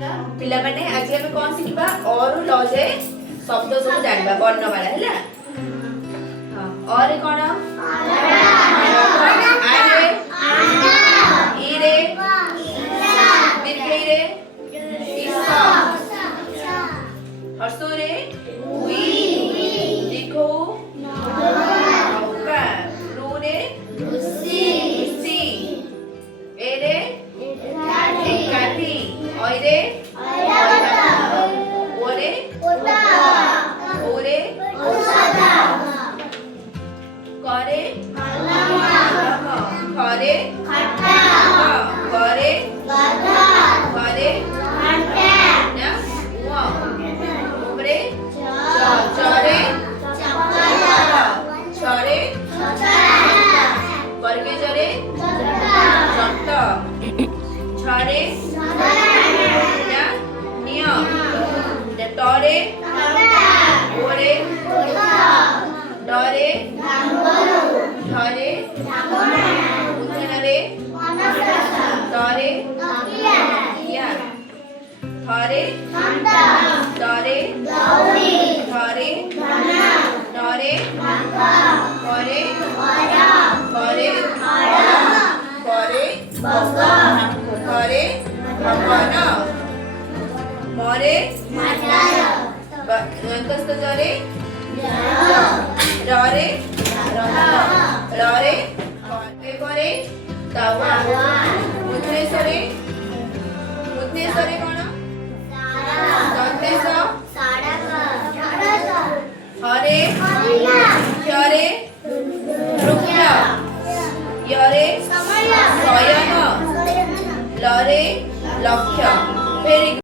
पिला माने आज हम कौन शिखा और ल जे शब्द सब जानबा वर्णमाला हैला। हां और कौन आरे इरे दीर्घ रे इसा हर्ष रे उई दीर्घ नौका रू रे सी ए रे एकाठी ओय रे ओरे ओरे करे खरे करे करे ना उमरे चरे छरे करके जरे चट्ट छरे ना नियम तरे ओरे डरे धरे उठनरे डरे या थरे डरे थरे डरे करे करे करे करे भगवान मरे अंतस्थ जरे ररे ररे करे तवा मुद्रेश्वरे मुद्रेश्वरे